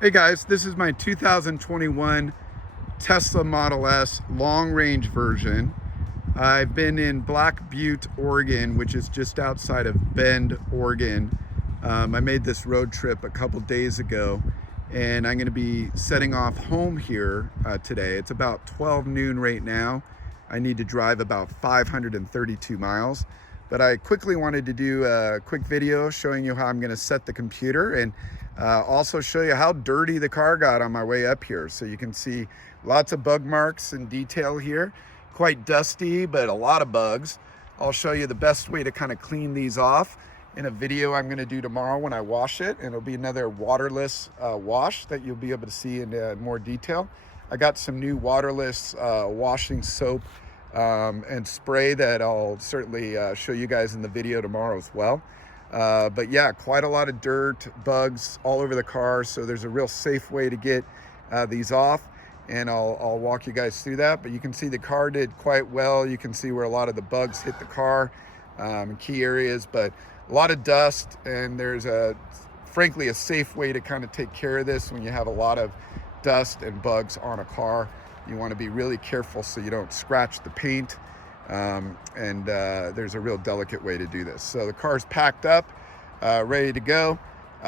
Hey guys, this is my 2021 Tesla Model S long range version. I've been in Black Butte, Oregon, which is just outside of Bend, Oregon. I made this road trip a couple days ago, and I'm going to be setting off home here today. It's about 12 noon right now. I need to drive about 532 miles. But I quickly wanted to do a quick video showing you how I'm going to set the computer and also show you how dirty the car got on my way up here. So you can see lots of bug marks in detail here. Quite dusty, but a lot of bugs. I'll show you the best way to kind of clean these off in a video I'm going to do tomorrow when I wash it. And it'll be another waterless wash that you'll be able to see in more detail. I got some new waterless washing soap and spray that I'll certainly show you guys in the video tomorrow as well. But yeah, quite a lot of dirt, bugs all over the car. So there's a real safe way to get these off, and I'll walk you guys through that. But you can see the car did quite well. You can see where a lot of the bugs hit the car in key areas, but a lot of dust, and there's frankly a safe way to kind of take care of this when you have a lot of dust and bugs on a car. You want to be really careful so you don't scratch the paint, and there's a real delicate way to do this. So the car's packed up, ready to go.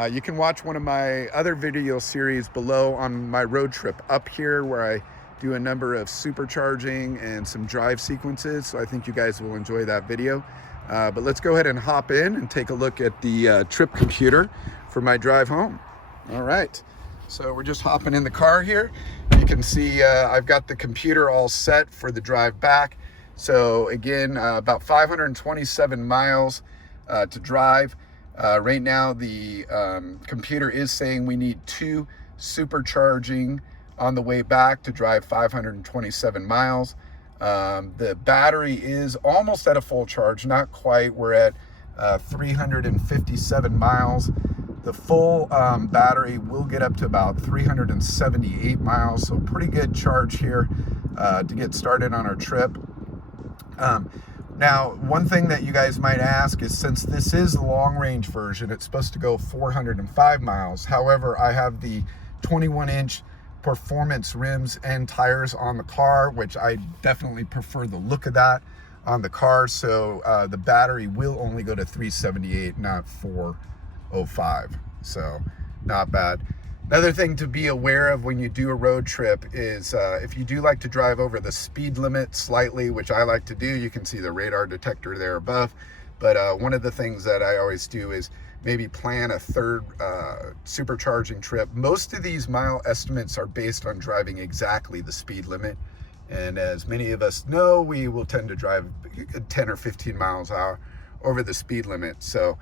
You can watch one of my other video series below on my road trip up here, where I do a number of supercharging and some drive sequences. So I think you guys will enjoy that video. But let's go ahead and hop in and take a look at the trip computer for my drive home. All right. So we're just hopping in the car here. You can see I've got the computer all set for the drive back. So again, about 527 miles to drive. Right now the computer is saying we need 2 supercharging on the way back to drive 527 miles. The battery is almost at a full charge, not quite. We're at 357 miles. The full battery will get up to about 378 miles, so pretty good charge here to get started on our trip. Now, one thing that you guys might ask is, since this is the long range version, it's supposed to go 405 miles. However, I have the 21-inch performance rims and tires on the car, which I definitely prefer the look of that on the car. So the battery will only go to 378, not 405. So not bad. Another thing to be aware of when you do a road trip is if you do like to drive over the speed limit slightly, which I like to do, you can see the radar detector there above. But one of the things that I always do is maybe plan a third supercharging trip. Most of these mile estimates are based on driving exactly the speed limit. And as many of us know, we will tend to drive 10 or 15 miles an hour over the speed limit. So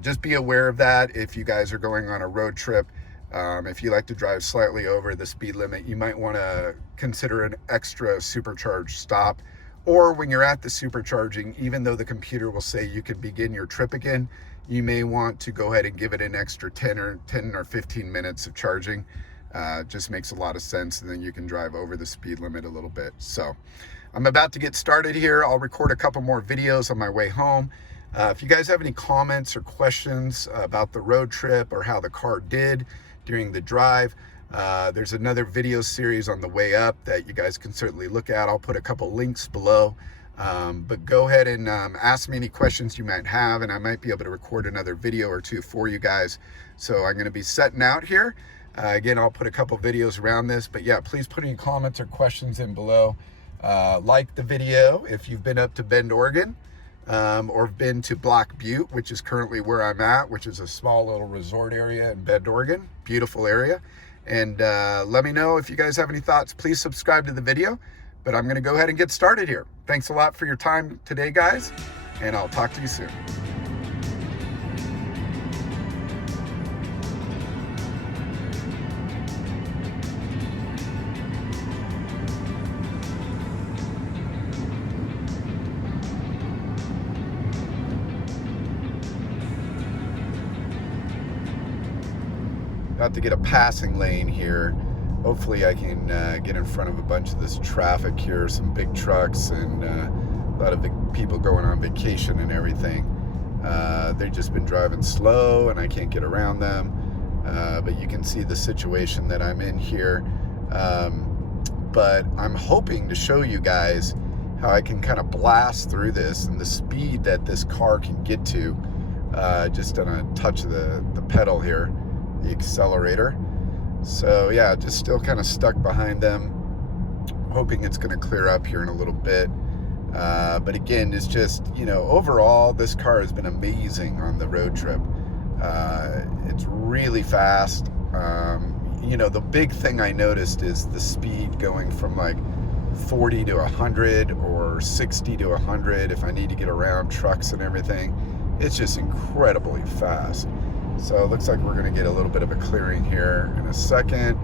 just be aware of that if you guys are going on a road trip. If you like to drive slightly over the speed limit, you might want to consider an extra supercharge stop. Or when you're at the supercharging, even though the computer will say you can begin your trip again, you may want to go ahead and give it an extra 10 or 15 minutes of charging. Just makes a lot of sense, and then you can drive over the speed limit a little bit. So I'm about to get started here. I'll record a couple more videos on my way home. If you guys have any comments or questions about the road trip or how the car did during the drive, there's another video series on the way up that you guys can certainly look at. I'll put a couple links below. But go ahead and ask me any questions you might have, and I might be able to record another video or two for you guys. So I'm going to be setting out here. Again, I'll put a couple videos around this, but yeah, please put any comments or questions in below. Like the video if you've been up to Bend, Oregon, or been to Black Butte, which is currently where I'm at, which is a small little resort area in Bend, Oregon. Beautiful area. And let me know if you guys have any thoughts. Please subscribe to the video, but I'm going to go ahead and get started here. Thanks a lot for your time today, guys, and I'll talk to you soon. About to get a passing lane here. Hopefully I can get in front of a bunch of this traffic here, some big trucks and a lot of big people going on vacation and everything. They've just been driving slow and I can't get around them. but you can see the situation that I'm in here. But I'm hoping to show you guys how I can kind of blast through this and the speed that this car can get to, just on a touch of the pedal here, the accelerator. So yeah, just still kind of stuck behind them, hoping it's going to clear up here in a little bit. But again, it's just, you know, overall this car has been amazing on the road trip. It's really fast. You know, the big thing I noticed is the speed going from like 40 to 100 or 60 to 100 if I need to get around trucks and everything. It's just incredibly fast. So it looks like we're going to get a little bit of a clearing here in a second.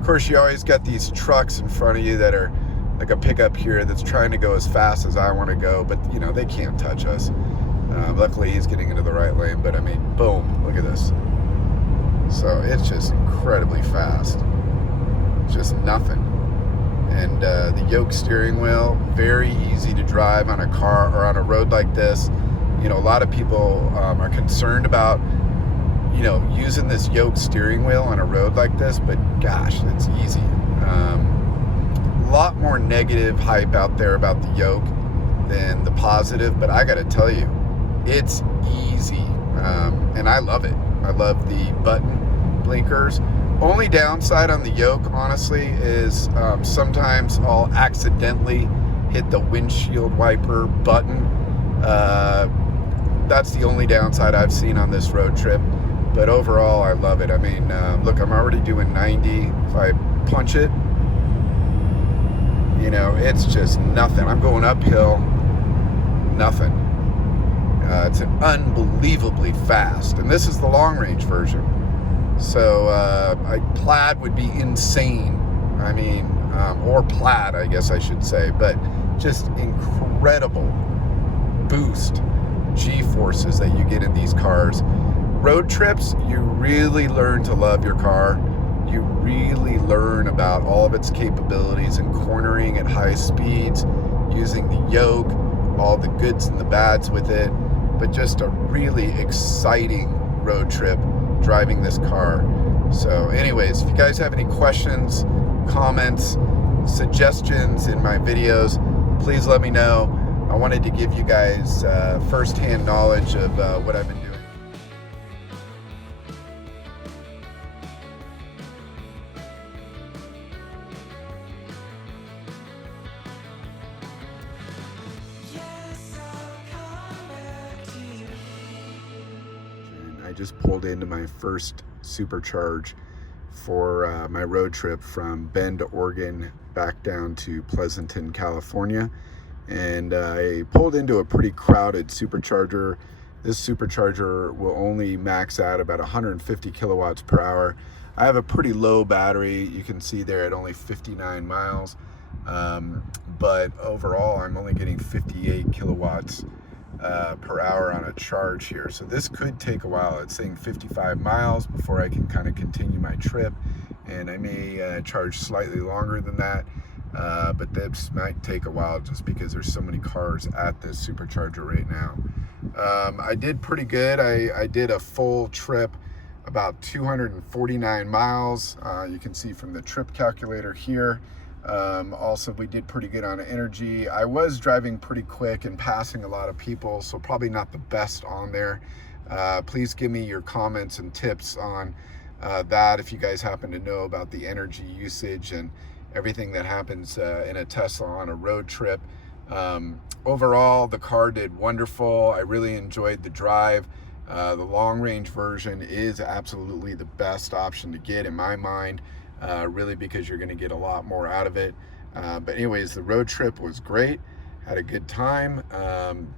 Of course, you always got these trucks in front of you that are like a pickup here that's trying to go as fast as I want to go, but you know, they can't touch us. Luckily he's getting into the right lane, but I mean, boom, look at this. So it's just incredibly fast. Just nothing. And the yoke steering wheel, very easy to drive on a car or on a road like this. You know, a lot of people are concerned about, you know, using this yoke steering wheel on a road like this, but gosh, it's easy. A lot more negative hype out there about the yoke than the positive, but I gotta tell you, it's easy, and I love it. I love the button blinkers. Only downside on the yoke, honestly, is sometimes I'll accidentally hit the windshield wiper button. That's the only downside I've seen on this road trip, but overall I love it. I mean, look, I'm already doing 90. If I punch it, you know, it's just nothing. I'm going uphill, nothing. It's an unbelievably fast, and this is the long range version. So plaid would be insane. I mean, or plaid, I guess I should say, but just incredible boost G-forces that you get in these cars. Road trips, you really learn to love your car. You really learn about all of its capabilities and cornering at high speeds, using the yoke, all the goods and the bads with it, but just a really exciting road trip driving this car. So anyways, if you guys have any questions, comments, suggestions in my videos, please let me know. I wanted to give you guys first-hand knowledge of what I've been doing. I just pulled into my first supercharge for my road trip from Bend, Oregon, back down to Pleasanton, California. And I pulled into a pretty crowded supercharger. This supercharger will only max out about 150 kilowatts per hour. I have a pretty low battery. You can see there at only 59 miles. But overall, I'm only getting 58 kilowatts per hour on a charge here. So this could take a while. It's saying 55 miles before I can kind of continue my trip. And I may charge slightly longer than that. But this might take a while just because there's so many cars at this supercharger right now. I did pretty good. I did a full trip, about 249 miles. You can see from the trip calculator here. Also, we did pretty good on energy. I was driving pretty quick and passing a lot of people, so probably not the best on there. Please give me your comments and tips on that if you guys happen to know about the energy usage and everything that happens in a Tesla on a road trip. Overall, the car did wonderful. I really enjoyed the drive. The long range version is absolutely the best option to get in my mind, really, because you're going to get a lot more out of it. But anyways, the road trip was great. Had a good time.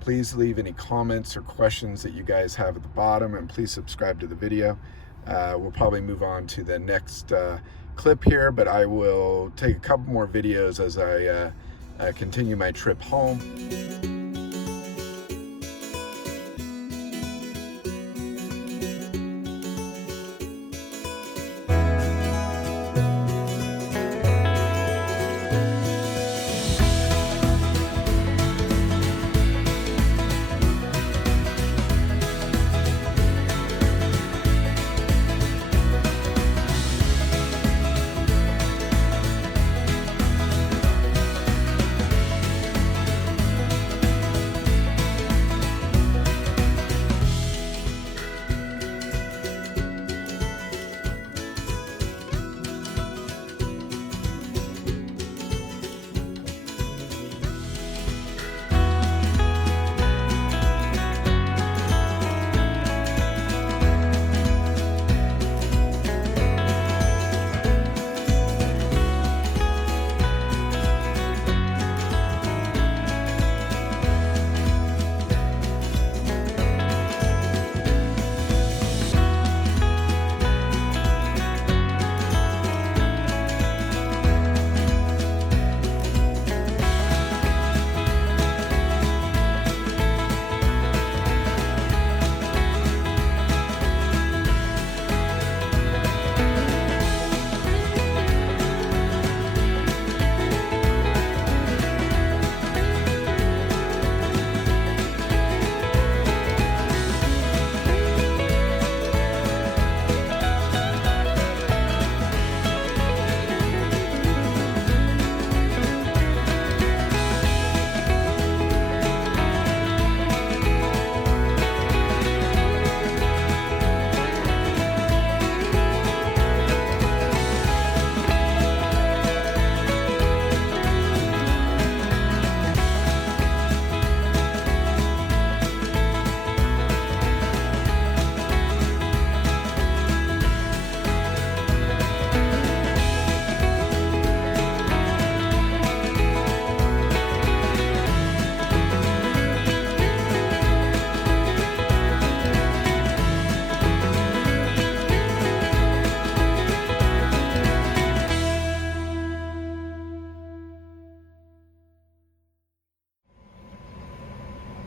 Please leave any comments or questions that you guys have at the bottom, and please subscribe to the video. We'll probably move on to the next clip here, but I will take a couple more videos as I continue my trip home.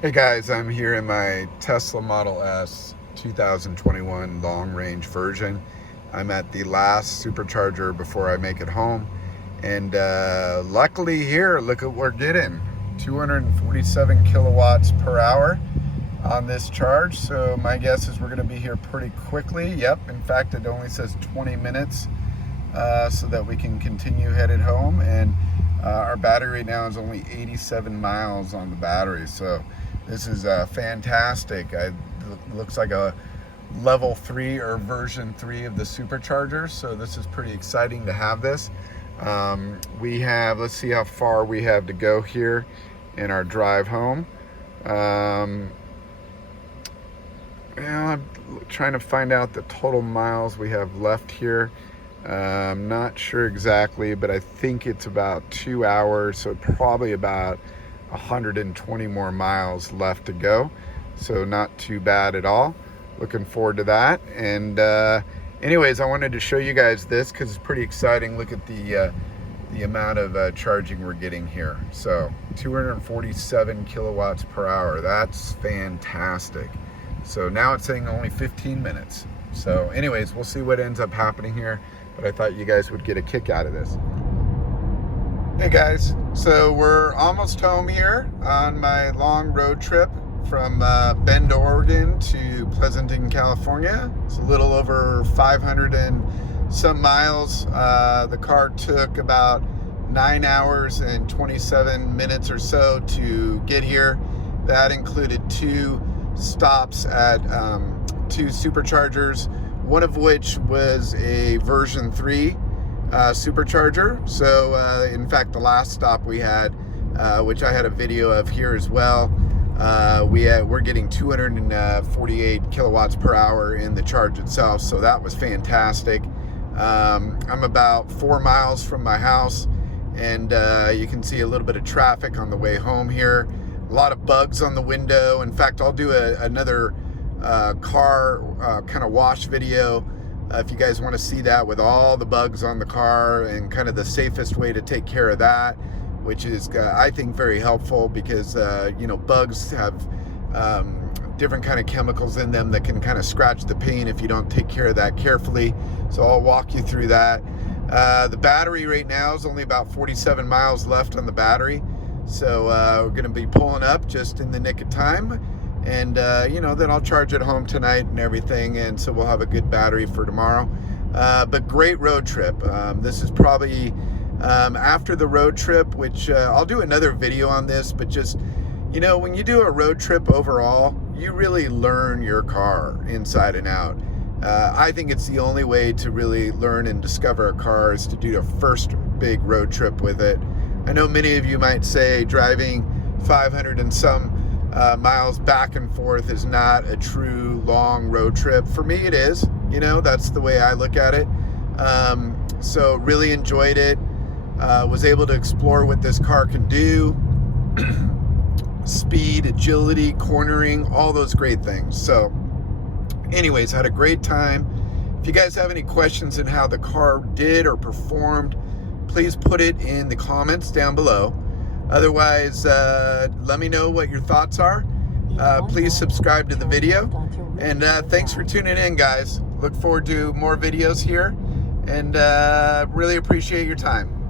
Hey guys, I'm here in my Tesla Model S 2021 long range version. I'm at the last supercharger before I make it home. And luckily here, look at what we're getting. 247 kilowatts per hour on this charge. So my guess is we're gonna be here pretty quickly. Yep, in fact, it only says 20 minutes so that we can continue headed home. And our battery right now is only 87 miles on the battery. So this is fantastic. It looks like a level 3 or version 3 of the supercharger. So this is pretty exciting to have this. We have, let's see how far we have to go here in our drive home. I'm trying to find out the total miles we have left here. I'm not sure exactly, but I think it's about 2 hours, so probably about 120 more miles left to go. So not too bad at all. Looking forward to that. And anyways, I wanted to show you guys this because it's pretty exciting. Look at the amount of charging we're getting here. So 247 kilowatts per hour. That's fantastic. So now it's saying only 15 minutes. So anyways, we'll see what ends up happening here, but I thought you guys would get a kick out of this. Hey guys, so we're almost home here on my long road trip from Bend, Oregon to Pleasanton, California. It's a little over 500 and some miles. The car took about 9 hours and 27 minutes or so to get here. That included 2 stops at 2 superchargers, one of which was a version 3 supercharger. So in fact, the last stop we had, which I had a video of here as well, we're getting 248 kilowatts per hour in the charge itself. So that was fantastic. I'm about 4 miles from my house, and you can see a little bit of traffic on the way home here. A lot of bugs on the window. In fact, I'll do another car kind of wash video if you guys want to see that, with all the bugs on the car and kind of the safest way to take care of that, which is I think very helpful, because you know, bugs have different kind of chemicals in them that can kind of scratch the paint if you don't take care of that carefully. So I'll walk you through that. The battery right now is only about 47 miles left on the battery. So we're going to be pulling up just in the nick of time. And you know, then I'll charge it home tonight and everything, and so we'll have a good battery for tomorrow. But great road trip. This is probably after the road trip, which I'll do another video on this, but just, you know, when you do a road trip overall, you really learn your car inside and out. I think it's the only way to really learn and discover a car is to do a first big road trip with it. I know many of you might say driving 500 and some miles back and forth is not a true long road trip. For me, it is. You know, that's the way I look at it. So really enjoyed it. Was able to explore what this car can do. Speed, agility, cornering, all those great things. So anyways, had a great time. If you guys have any questions on how the car did or performed, please put it in the comments down below. Otherwise, let me know what your thoughts are. Please subscribe to the video. And thanks for tuning in, guys. Look forward to more videos here. And really appreciate your time.